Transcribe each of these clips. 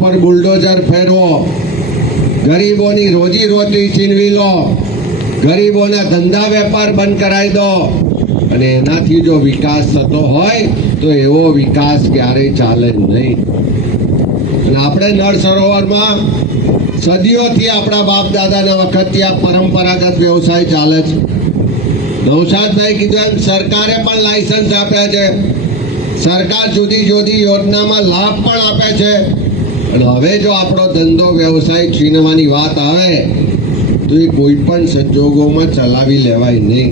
પર બુલડોઝર ફેરવો, ગરીબોની રોજી રોટી છીનવી લો, ગરીબોના ધંધા વેપાર બંધ કરાવી દો, અને એનાથી જો વિકાસ થતો હોય તો એવો વિકાસ ક્યારેય ચાલે નહીં. અને આપણે નળ સરોવરમાં સદીઓથી આપણા બાપ દાદાના વખતથી આ પરંપરાગત વ્યવસાય ચાલે છે. નૌશાદભાઈ કીધું એમ સરકારે પણ લાયસન્સ આપ્યા છે, સરકાર જુદી જુદી યોજનામાં લાભ પણ આપે છે. અને હવે જો આપણો ધંધો વ્યવસાય છીનવાની વાત આવે તો એ કોઈ પણ સંજોગોમાં ચલાવી લેવાય નહીં.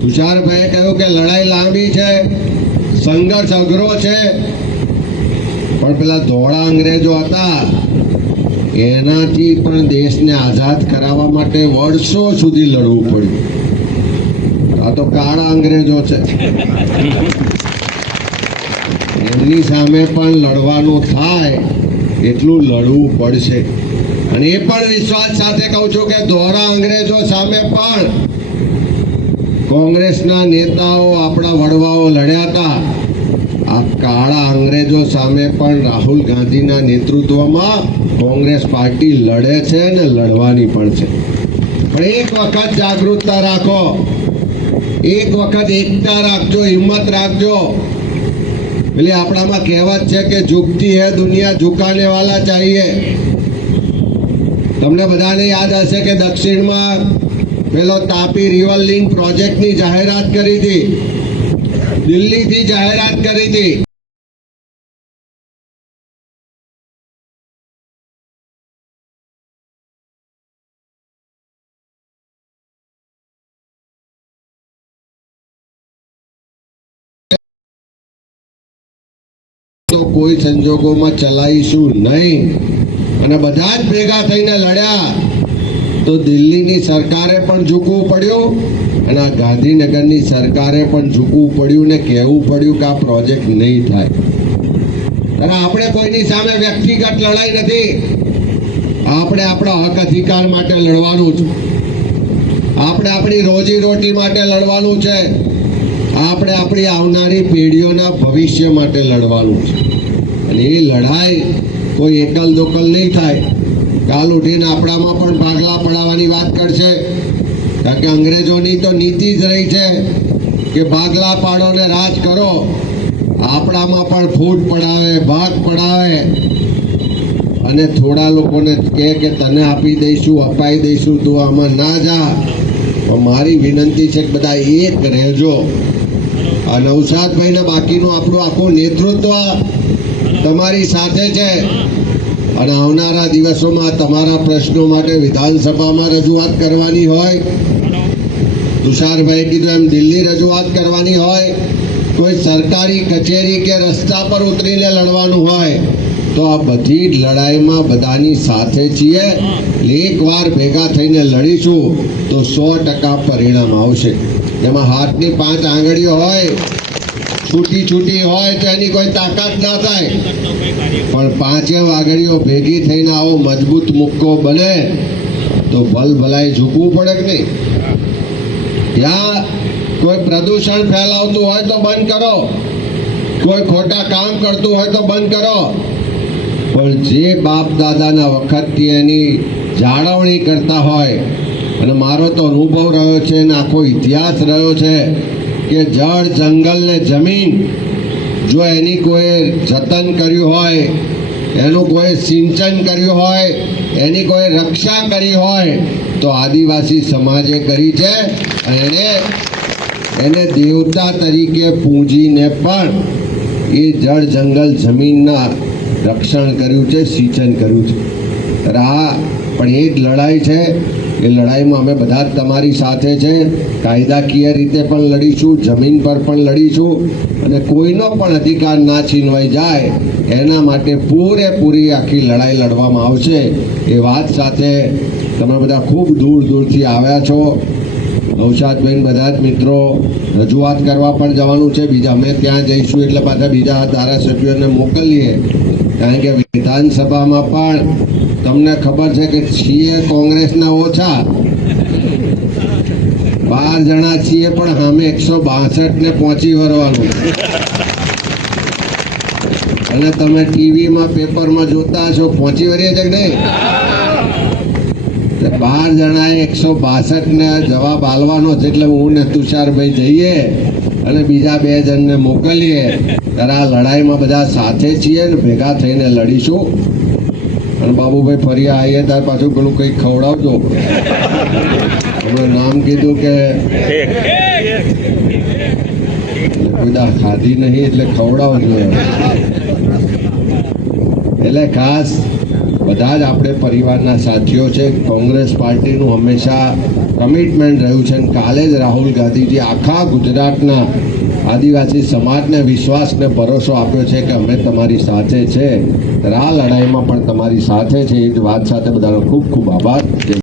તુષારભાઈએ કહ્યું કે લડાઈ લાંબી છે, સંઘર્ષ અઘરો છે, પણ પેલા ધોળા અંગ્રેજો હતા એનાથી પણ દેશને આઝાદ કરાવવા માટે વર્ષો સુધી લડવું પડ્યું. આ તો કાળા અંગ્રેજો છે, એમની સામે પણ લડવાનું થાય એટલું લડવું પડશે. અને એ પણ વિશ્વાસ સાથે કહું છું કે ધોળા અંગ્રેજો સામે પણ કોંગ્રેસના નેતાઓ, આપણા વડવાઓ લડ્યા હતા. આ કાળા અંગ્રેજો સામે પણ રાહુલ ગાંધીના નેતૃત્વમાં કોંગ્રેસ પાર્ટી લડે છે અને લડવાની પણ છે. પણ એક વખત જાગૃતતા રાખો, એક વખત એકતા રાખજો, હિંમત રાખજો. એટલે આપણામાં કહેવત છે કે ઝુકતી હે દુનિયા, ઝુકાને વાલા ચાહીએ. તમને બધાને યાદ હશે કે દક્ષિણમાં પેલો તાપી રિવર લિંક પ્રોજેક્ટની જાહેરાત કરી હતી, દિલ્હીથી જાહેરાત કરી હતી. તો કોઈ સંજોગોમાં ચલાવીશું નહીં. અને બધા જ ભેગા થઈને લડ્યા તો દિલ્હીની સરકારે પણ ઝૂકવું પડ્યું અને આ ગાંધીનગરની સરકારે પણ ઝૂકવું પડ્યું ને કહેવું પડ્યું કે આ પ્રોજેક્ટ નહીં થાય. અને આપણે કોઈની સામે વ્યક્તિગત લડાઈ નથી, આપણે આપણા હક અધિકાર માટે લડવાનું છે, આપણે આપણી રોજી રોટી માટે લડવાનું છે, આપણે આપણી આવનારી પેઢીઓના ભવિષ્ય માટે લડવાનું છે. અને એ લડાઈ કોઈ એકલ દોકલ નહીં થાય. કાલ ઉઠીને આપણામાં પણ ભાગલા પડાવવાની વાત કરશે, કારણ કે અંગ્રેજોની તો નીતિ જ રહી છે કે ભાગલા પાડો ને રાજ કરો. આપણામાં પણ ફૂટ પડાવે, ભાગ પડાવે અને થોડા લોકોને કહે કે તને આપી દઈશું, અપાઈ દઈશું, તું આમાં ના જા. મારી વિનંતી છે કે બધા એક રહેજો. આ નૌશાદભાઈને બાકીનું આપણું આખું નેતૃત્વ તમારી સાથે છે. અને આવનારા દિવસોમાં તમારા પ્રશ્નો માટે વિધાનસભામાં રજૂઆત કરવાની હોય, તુષારભાઈ કીધું એમ દિલ્હી રજૂઆત કરવાની હોય, કોઈ સરકારી કચેરી કે રસ્તા પર ઉતરીને લડવાનું હોય, તો આ બધી જ લડાઈમાં બધાની સાથે છીએ. એકવાર ભેગા થઈને લડીશું તો 100% પરિણામ આવશે. એમાં હાથની 5 આંગળીઓ હોય, છૂટી છૂટી હોય તો એની કોઈ તાકાત ના થાય, પણ 5 આંગળીઓ ભેગી થઈને આવો મજબૂત મુક્કો બને તો ભલભલાઈ ઝૂકવું પડે કે નહીં. ત્યાં કોઈ પ્રદૂષણ ફેલાવતું હોય તો બંધ કરો, કોઈ ખોટા કામ કરતું હોય તો બંધ કરો, પણ જે બાપ દાદાના વખતથી એની જાળવણી કરતા હોય, અને મારો તો અનુભવ રહ્યો છે અને આખો ઇતિહાસ રહ્યો છે કે જળ, જંગલ ને જમીન જો એની કોઈ જતન કર્યું હોય, એનું કોઈ સિંચન કર્યું હોય, એની કોઈ રક્ષા કરી હોય તો આદિવાસી સમાજે કરી છે. અને એને દેવતા તરીકે પૂજીને પણ એ જળ, જંગલ, જમીનના રક્ષણ કર્યું છે, સિંચન કર્યું છે. આ પણ એ જ લડાઈ છે. એ લડાઈમાં અમે બધા જ તમારી સાથે છે. કાયદાકીય રીતે પણ લડીશું, જમીન પર પણ લડીશું, અને કોઈનો પણ અધિકાર ના છીનવાઈ જાય એના માટે પૂરેપૂરી આખી લડાઈ લડવામાં આવશે. એ વાત સાથે તમે બધા ખૂબ દૂર દૂરથી આવ્યા છો. નૌશાદભાઈ બધા જ મિત્રો રજૂઆત કરવા પણ જવાનું છે. બીજા અમે ત્યાં જઈશું એટલે પાછા બીજા ધારાસભ્યોને મોકલીએ, કારણ કે વિધાનસભામાં પણ તમને ખબર છે કે છીએ કોંગ્રેસના ઓછા, 12 જણા છીએ, પણ સામે 162 ને પહોંચી વળવાનું. અને તમે ટીવીમાં પેપરમાં જોતા હશો પહોંચી વળીએ છે કે નહીં? 12 જણાએ 162 ને જવાબ આલવાનો છે, એટલે હું ને તુષારભાઈ જઈએ અને બીજા 2 જણને મોકલીએ. ત્યારે આ લડાઈમાં બધા સાથે છીએ ને ભેગા થઈને લડીશું. અને બાબુભાઈ ફરી આવીએ ત્યાર પાછું પેલું કંઈક ખવડાવજો. હમણાં નામ કીધું કે બધા ખાધી નહીં એટલે ખવડાવજો. એટલે ખાસ બધા જ આપણે પરિવારના સાથીઓ છે. કોંગ્રેસ પાર્ટીનું હંમેશા કમિટમેન્ટ રહ્યું છે. અને કાલે જ રાહુલ ગાંધીજી આખા ગુજરાતના આદિવાસી સમાજને વિશ્વાસ ને ભરોસો આપ્યો છે કે અમે તમારી સાથે છે. આ લડાઈમાં પણ તમારી સાથે છે. એ જ વાત સાથે બધાનો ખૂબ ખૂબ આભાર.